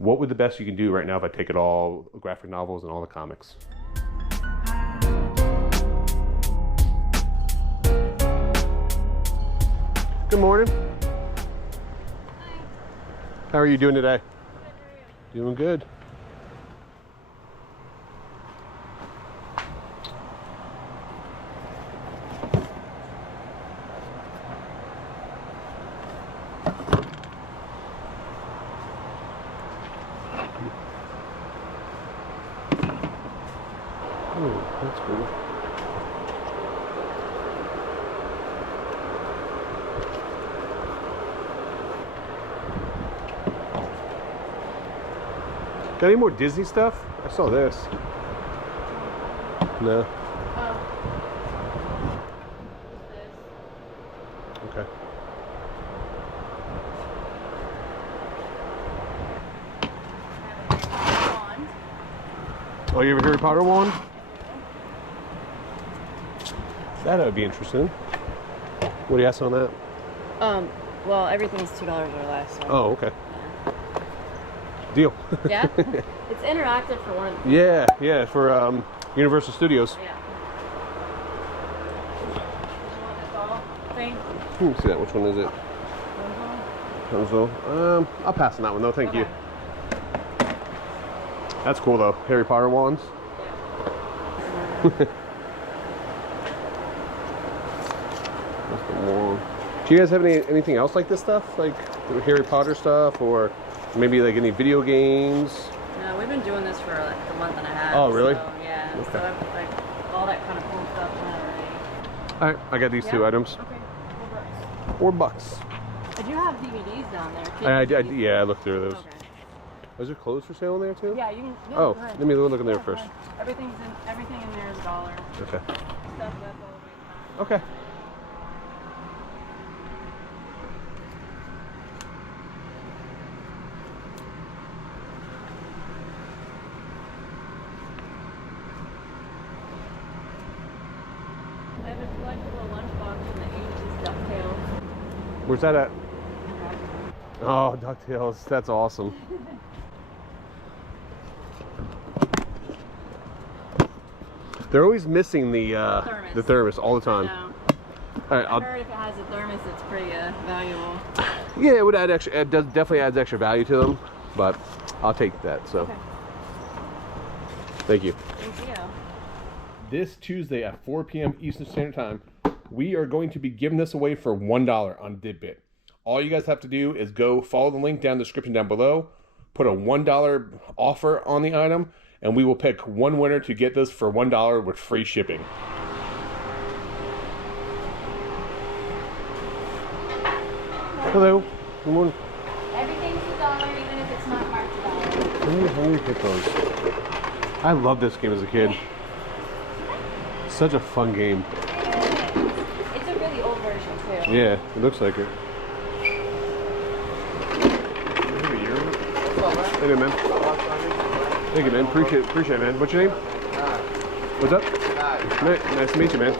what would the best you can do right now if I take it all, graphic novels and all the comics? Good morning. Hi. How are you doing today? Good, how are you? Doing good. Oh, that's cool. Got any more Disney stuff? I saw this. No. Okay. Oh, you have a Harry Potter wand? That would be interesting. What do you ask on that? Well, everything's $2 or less. So. Oh, okay. Deal. Yeah? It's interactive for one of the Yeah, for Universal Studios. Yeah. You want this all thing? Let me see that. Which one is it? Pencil. I'll pass on that one though. Thank you. That's cool though. Harry Potter wands. Yeah. Do you guys have anything else like this stuff, like Harry Potter stuff, or maybe like any video games? No, we've been doing this for like a month and a half. Oh, really? So, yeah. Okay. So I've, like all that kind of cool stuff already. All right, I got these two items. Okay. $4. I do have DVDs down there. Yeah, I looked through those. Okay. Was there clothes for sale in there too? Yeah, you can. Yeah, Oh, go ahead. let me look in there Yeah, first. go ahead. Everything in there is $1. Okay. Stuff that's all Okay. I have a collectible lunchbox from the 80s DuckTales. Where's that at? Oh, DuckTales. That's awesome. They're always missing the thermos all the time. No. All right, I heard if it has a thermos, it's pretty valuable. yeah, it would add extra. It does definitely adds extra value to them, but I'll take that. So, Okay. thank you. Thank you. This Tuesday at 4 p.m. Eastern Standard Time, we are going to be giving this away for $1 on Dibdit. All you guys have to do is go follow the link down in the description down below, put a $1 offer on the item, and we will pick one winner to get this for $1 with free shipping. Hello. Good morning. Everything's $1, even if it's not marked $1. Let me pick those. I loved this game as a kid. Such a fun game. It's a really old version too. Yeah, it looks like it. Thank you, man. Thank you, man. Appreciate it, man. What's your name? What's up? Nice to meet you, man.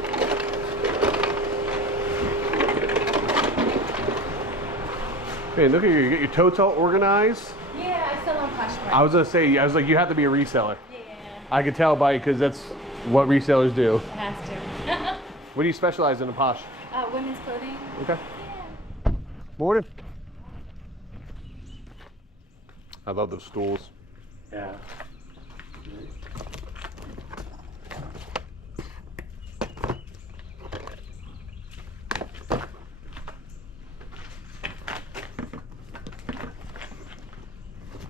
Hey, look at you. You get your totes all organized. Yeah, I still on Poshmark. I was gonna say, I was like, you have to be a reseller. Yeah, I could tell by because that's what resellers do. it has to. What do you specialize in, a Posh? Women's clothing. Okay. Yeah. Morning. I love those stools. Yeah.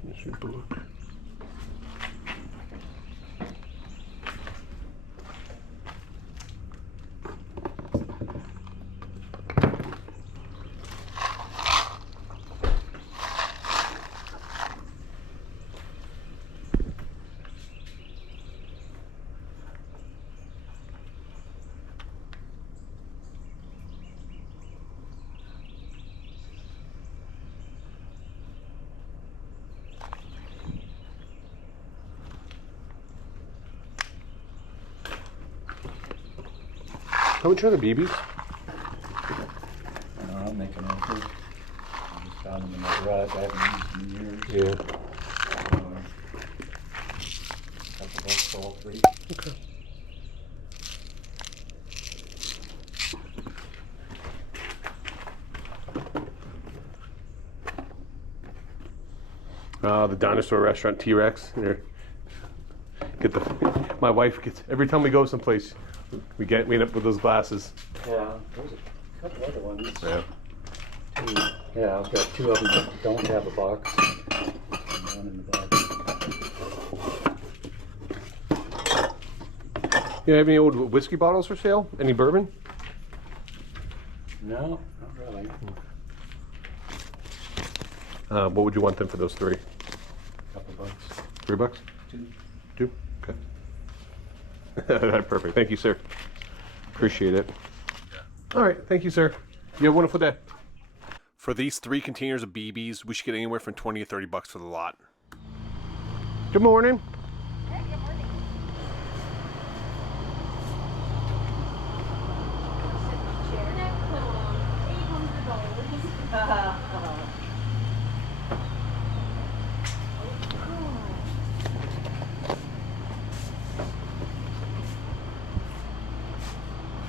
Here's your book. How much are the BBs? I'm making offers. I just found them in my garage. I haven't used them in years. Yeah. Okay. The dinosaur restaurant, T-Rex. Get the. My wife gets every time we go someplace, we end up with those glasses. Yeah, there's a couple other ones. Yeah. Yeah, I've got 2 of them that don't have a box. And one in the box. You have any old whiskey bottles for sale? Any bourbon? No, not really. What would you want them for those 3? Couple bucks. $3? 2? Okay. Perfect. Thank you, sir. Appreciate it. All right. Thank you, sir. You have a wonderful day. For these 3 containers of BBs, we should get anywhere from $20 to $30 for the lot. Good morning. Hey, good morning.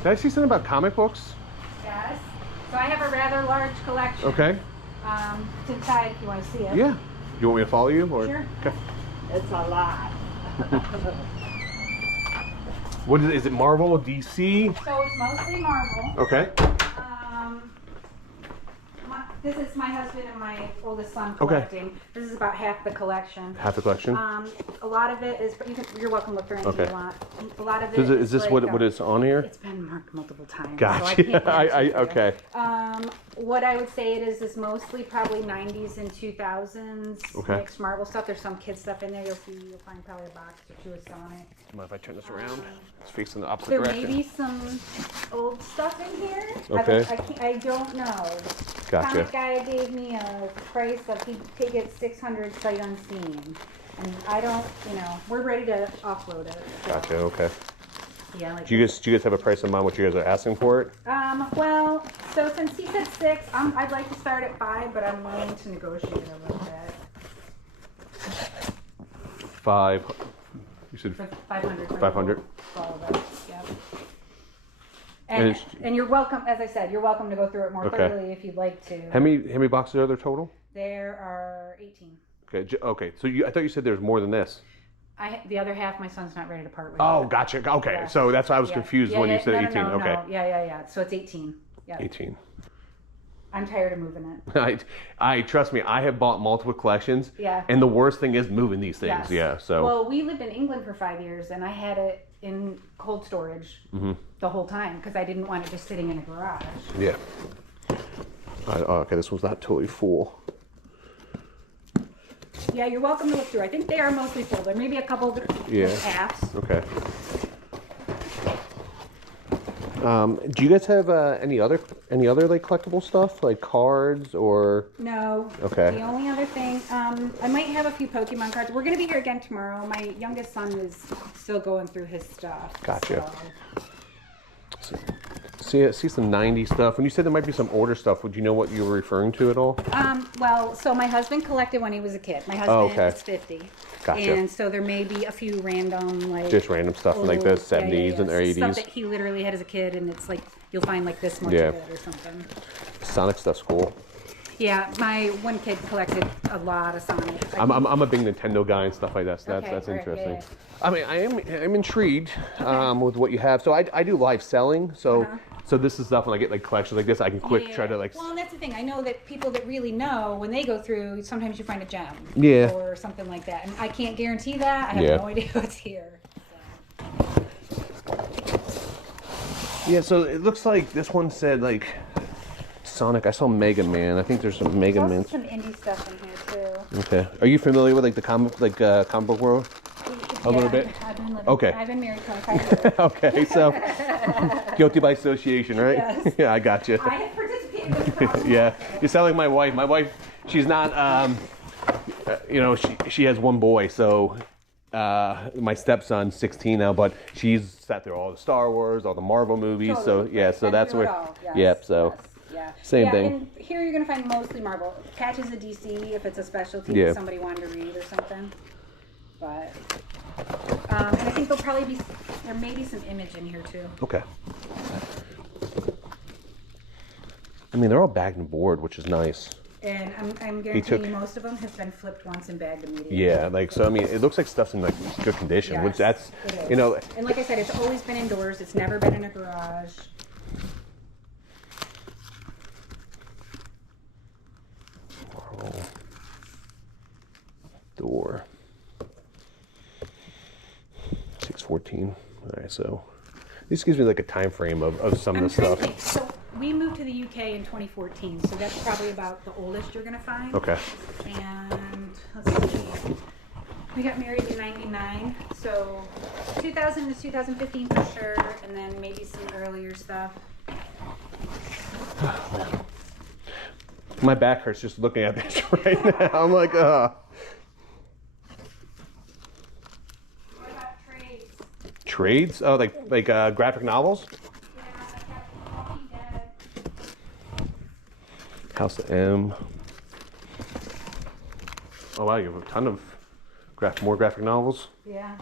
Did I see something about comic books? Yes. So I have a rather large collection. Okay. It's inside if you want to see it. Yeah. You want me to follow you? Or? Sure. Okay. It's a lot. What is it? Marvel, DC? So it's mostly Marvel. Okay. This is my husband and my oldest son Okay. collecting. This is about half the collection. Half the collection? A lot of it is, you're welcome to look through anything Okay. you want. A lot of it Is this like, what is on here? It's been marked multiple times. Gotcha. So I can't guarantee you. Okay. What I would say it is mostly probably 90s and 2000s Okay. mixed Marvel stuff. There's some kid stuff in there. You'll find probably a box or 2 of Sonic. Do you mind if I turn this around? It's facing the opposite There direction. may be some old stuff in here. Okay. I don't know. Gotcha. Comic guy gave me a price of he'd take it 600 sight unseen, and I don't. We're ready to offload it. So, Gotcha. Okay. Yeah. Like Do you guys have a price in mind? What you guys are asking for it? Well, so since he said 6, I'd like to start at 5, but I'm willing to negotiate a little bit. 5. You said For 500. 500. For all of it. Yep. And And you're welcome, as I said, you're welcome to go through it more Okay. thoroughly if you'd like to. How many boxes are there total? There are 18. Okay. Okay. So I thought you said there's more than this. The other half, my son's not ready to part with. Oh, yet. gotcha. Okay. Yeah. So that's why I was Yeah. confused Yeah, when yeah, you said no, 18. No, Okay. no. Yeah. So it's 18. Yeah. 18. I'm tired of moving it. I trust me. I have bought multiple collections. Yeah. And the worst thing is moving these things. Yes. Yeah. So. Well, we lived in England for 5 years, and I had it in cold storage the whole time because I didn't want it just sitting in a garage. Yeah. Okay. This one's not totally full. Yeah, you're welcome to look through. I think they are mostly full. There may be a couple of halves. Okay. Do you guys have any other like collectible stuff, like cards or? No. Okay. The only other thing, I might have a few Pokemon cards. We're gonna be here again tomorrow. My youngest son is still going through his stuff. Gotcha. So. See some 90s stuff. When you said there might be some older stuff, would you know what you were referring to at all? Well, so my husband collected when he was a kid. My husband okay. is 50. Gotcha. And so there may be a few random, like... Just random stuff from like the 70s and 80s. Stuff that he literally had as a kid, and it's like, you'll find like this much Yeah. of it or something. Sonic stuff's cool. Yeah, my one kid collected a lot of Sonic. I'm a big Nintendo guy and stuff like that. So that's Okay, interesting. yeah. I mean, I'm intrigued with what you have. So I do live selling. So so this is stuff when I get like collections like this, I can try to like. Well, and that's the thing. I know that people that really know, when they go through, sometimes you find a gem. Yeah. Or something like that. And I can't guarantee that. I have no idea what's here. Yeah. So it looks like this one said like Sonic. I saw Mega Man. I think there's some Mega There's Man. also some indie stuff in here too. Okay. Are you familiar with like the comic book world? A little bit? I've been living, Okay. I've been married 25 years. Okay, so guilty by association, right? Yes. Yeah, I got you. I have participated in this process. Yeah, you sound like my wife. My wife, she's not, she has one boy, so my stepson's 16 now, but she's sat through all the Star Wars, all the Marvel movies, so Totally. yeah, so Been that's through it where, all. Yes, yep, so yes, yeah. same Yeah, thing. And here you're gonna find mostly Marvel. Patches of DC if it's a specialty Yeah. that somebody wanted to read or something. But and I think there'll probably be There may be some image in here too. Okay. I mean, they're all bagged and board, which is nice. And I'm guaranteeing you most of them have been flipped once and bagged immediately. Yeah, like, so I mean, it looks like stuff's in like good condition, Yes, which that's, it is. you know. And like I said, it's always been indoors. It's never been in a garage. Door. 614. All right, so this gives me like a time frame of some of the trying stuff. to think. So we moved to the UK in 2014, so that's probably about the oldest you're gonna find. Okay. And let's see. We got married in 99, so 2000 to 2015 for sure, and then maybe some earlier stuff. My back hurts just looking at this right now. I'm like, What about trades? Trades? Oh, like graphic novels? Yeah, I got Walking Dead. House of M. Oh wow, you have a ton of more graphic novels. Yeah.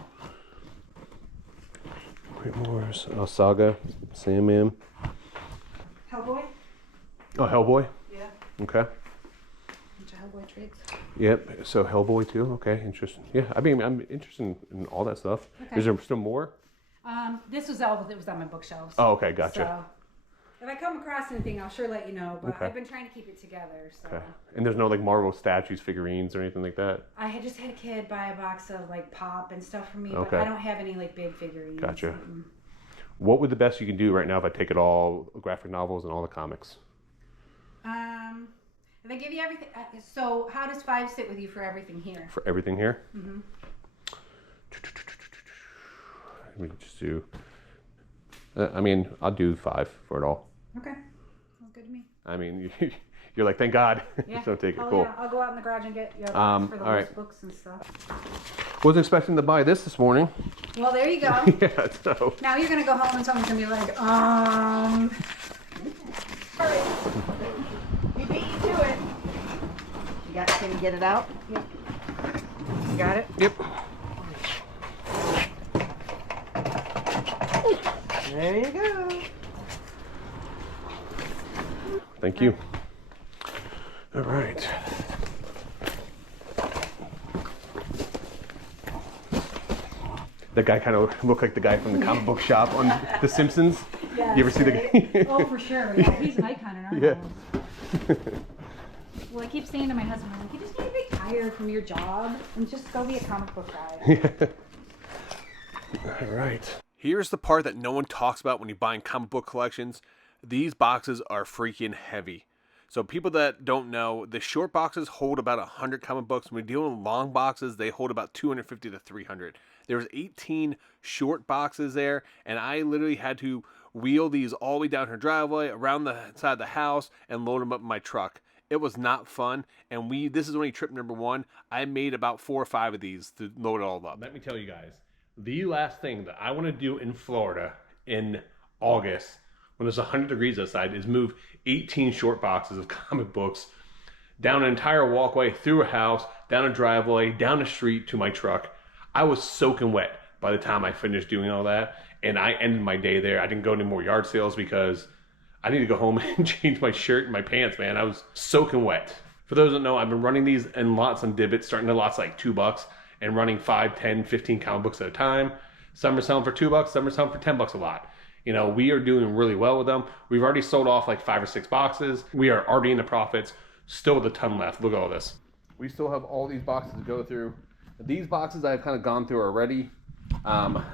Whitmore's, Saga, Sandman. Hellboy? Oh, Hellboy. Yeah. Okay. Bunch of Hellboy trades. Yep. So Hellboy too. Okay, interesting. Yeah, I mean, I'm interested in all that stuff. Okay. Is there still more? This was all that was on my bookshelves. Oh, okay, gotcha. So if I come across anything, I'll sure let you know. But Okay. I've been trying to keep it together. So Okay. And there's no like Marvel statues, figurines, or anything like that. I had just had a kid buy a box of like pop and stuff for me, Okay. but I don't have any like big figurines. Gotcha. What would the best you can do right now if I take it all graphic novels and all the comics? If I give you everything, so how does 5 sit with you for everything here? For everything here? Mm-hmm. Let me just do. I mean, I'll do 5 for it all. Okay, sounds good to me. I mean, you're like, thank God. Yeah. Just don't take it. Oh, cool. yeah. I'll go out in the garage and get for the all right. loose books and stuff. Wasn't expecting to buy this morning. Well, there you go. Yeah, so. Now you're gonna go home and someone's gonna be like, Hurry. We beat you to it. Can you get it out? Yep. You got it? Yep. There you go. Thank you. All right. The guy kind of looked like the guy from the comic book shop on The Simpsons. Yeah. You ever see the guy? Oh, for sure. Yeah, he's an icon in our Yeah. house. Well, I keep saying to my husband, I'm like, you just need to retire from your job and just go be a comic book guy. All right. Here's the part that no one talks about when you're buying comic book collections. These boxes are freaking heavy. So people that don't know, the short boxes hold about 100 comic books. When we deal with long boxes, they hold about 250 to 300. There was 18 short boxes there, and I literally had to wheel these all the way down her driveway, around the side of the house, and load them up in my truck. It was not fun, and this is only trip number 1. I made about 4 or 5 of these to load it all up. Let me tell you guys, the last thing that I want to do in Florida in August, when it's 100 degrees outside, is move 18 short boxes of comic books down an entire walkway, through a house, down a driveway, down a street to my truck. I was soaking wet by the time I finished doing all that, and I ended my day there. I didn't go to any more yard sales because I need to go home and change my shirt and my pants, man. I was soaking wet. For those that know, I've been running these in lots on Dibdit, starting at lots like $2 and running 5, 10, 15 comic books at a time. Some are selling for $2, some are selling for $10 a lot. You know, we are doing really well with them. We've already sold off like 5 or 6 boxes. We are already in the profits, still with a ton left. Look at all this. We still have all these boxes to go through. These boxes I've kind of gone through already.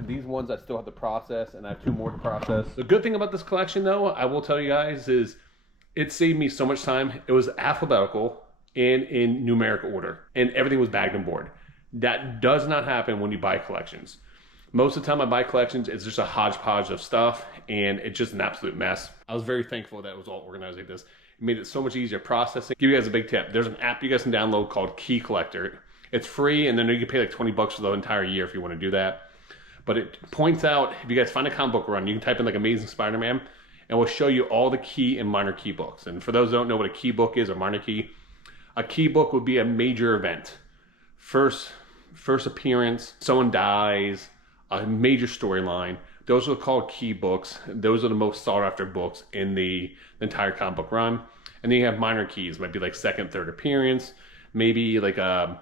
These ones I still have to process, and I have 2 more to process. The good thing about this collection, though, I will tell you guys, is it saved me so much time. It was alphabetical and in numeric order, and everything was bagged and board. That does not happen when you buy collections. Most of the time I buy collections, it's just a hodgepodge of stuff, and it's just an absolute mess. I was very thankful that it was all organized like this. It made it so much easier processing. Give you guys a big tip. There's an app you guys can download called Key Collector. It's free, and then you can pay like 20 bucks for the entire year if you want to do that. But it points out, if you guys find a comic book run, you can type in like Amazing Spider-Man, and we'll show you all the key and minor key books. And for those who don't know what a key book is or minor key, a key book would be a major event. First appearance, someone dies, a major storyline. Those are called key books. Those are the most sought after books in the entire comic book run. And then you have minor keys, might be like second, third appearance, maybe like a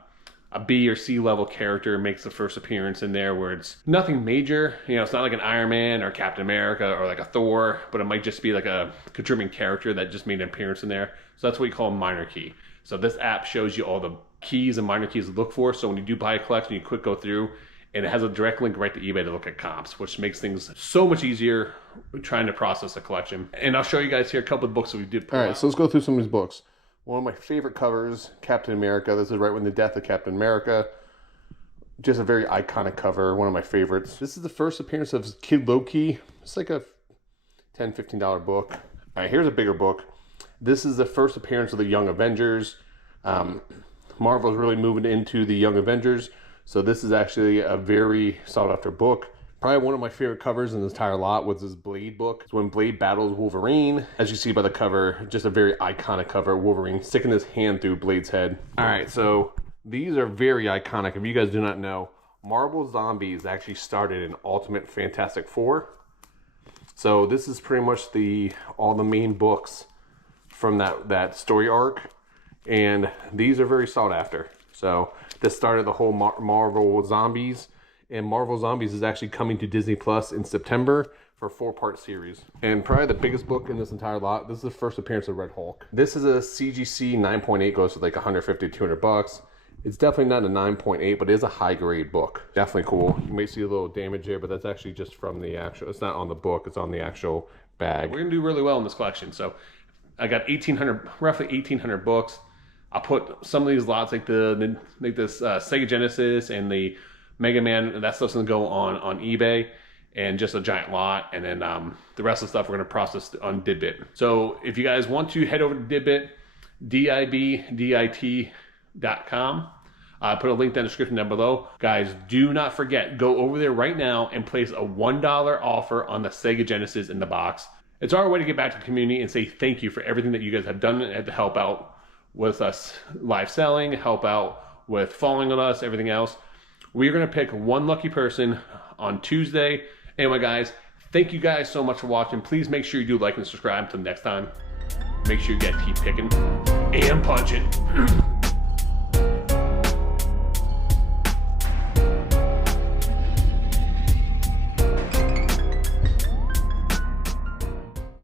B or C level character makes the first appearance in there where it's nothing major. You know, it's not like an Iron Man or Captain America or like a Thor, but it might just be like a contributing character that just made an appearance in there. So that's what we call a minor key. So this app shows you all the keys and minor keys to look for. So when you do buy a collection, you quick go through, and it has a direct link right to eBay to look at comps, which makes things so much easier trying to process a collection. And I'll show you guys here a couple of books that we did pull out. So let's go through some of these books. One of my favorite covers, Captain America. This is right when the death of Captain America. Just a very iconic cover, one of my favorites. This is the first appearance of Kid Loki. It's like a $10, $15 book. All right, here's a bigger book. This is the first appearance of the Young Avengers. Marvel's really moving into the Young Avengers. So this is actually a very sought after book. Probably one of my favorite covers in this entire lot was this Blade book. It's when Blade battles Wolverine. As you see by the cover, just a very iconic cover. Wolverine sticking his hand through Blade's head. All right, so these are very iconic. If you guys do not know, Marvel Zombies actually started in Ultimate Fantastic Four. So this is pretty much all the main books from that story arc. And these are very sought after. So this started the whole Marvel Zombies. And Marvel Zombies is actually coming to Disney Plus in September for a 4-part series. And probably the biggest book in this entire lot, this is the first appearance of Red Hulk. This is a CGC 9.8, goes for like 150 to 200 bucks. It's definitely not a 9.8, but it is a high grade book. Definitely cool. You may see a little damage there, but that's actually just from the actual, it's not on the book, it's on the actual bag. We're gonna do really well in this collection. So I got roughly 1,800 books. I'll put some of these lots like this Sega Genesis and the Mega Man, that stuff's gonna go on eBay, and just a giant lot, and then the rest of the stuff we're gonna process on Dibdit. So if you guys want to head over to Dibdit, DIBDIT.com. Put a link down in the description down below. Guys, do not forget, go over there right now and place a $1 offer on the Sega Genesis in the box. It's our way to get back to the community and say thank you for everything that you guys have done to help out with us live selling, help out with following on us, everything else. We're going to pick one lucky person on Tuesday. Anyway, guys, thank you guys so much for watching. Please make sure you do like and subscribe. Until next time, make sure you guys keep picking and punching.